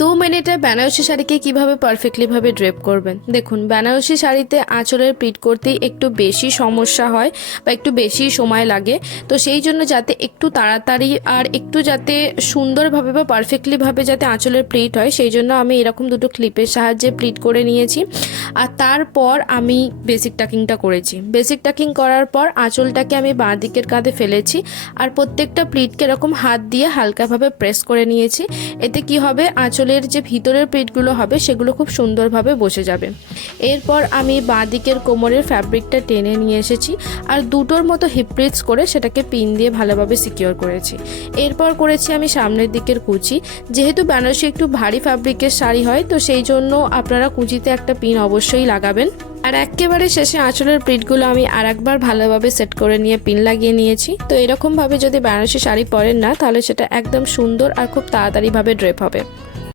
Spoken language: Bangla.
2 মিনিটে বেনারসি শাড়িকে কিভাবে পারফেক্টলি ভাবে ড্রেপ করবেন। দেখুন, বেনারসি শাড়িতে আঁচলের প্লিট করতেই একটু বেশি সমস্যা হয় বা একটু বেশি সময় লাগে। তো সেই জন্য যাতে একটু তাড়াতাড়ি আর একটু যাতে সুন্দরভাবে বা পারফেক্টলি ভাবে যাতে আঁচলের প্লিট হয়, সেই জন্য আমি এরকম দুটো ক্লিপের সাহায্যে প্লিট করে নিয়েছি। আর তারপর আমি বেসিক টাকিংটা করেছি। বেসিক টাকিং করার পর আঁচলটাকে আমি বাঁ দিকের কাঁধে ফেলেছি আর প্রত্যেকটা প্লিটকে এরকম হাত দিয়ে হালকাভাবে প্রেস করে নিয়েছি। এতে কি হবে, আঁচলের যে ভিতরের প্লিটগুলো হবে সেগুলো খুব সুন্দরভাবে বসে যাবে। এরপর আমি বাঁ দিকের কোমরের ফ্যাব্রিকটা টেনে নিয়ে এসেছি আর দুটোর মতো হিপ প্লিটস করে সেটাকে পিন দিয়ে ভালোভাবে সিকিওর করেছি। এরপর করেছি আমি সামনের দিকের কুচি। যেহেতু বেনারসি একটু ভারী ফ্যাব্রিকের শাড়ি হয়, তো সেই জন্য আপনারা কুচিতে একটা পিন অবশ্যই লাগাবেন। আর একেবারে শেষে আঁচলের প্লিটগুলো আমি আরেকবার ভালোভাবে সেট করে নিয়ে পিন লাগিয়ে নিয়েছি। তো এরকমভাবে যদি বেনারসি শাড়ি পরেন না, তাহলে সেটা একদম সুন্দর আর খুব তাড়াতাড়িভাবে ড্রেপ হবে।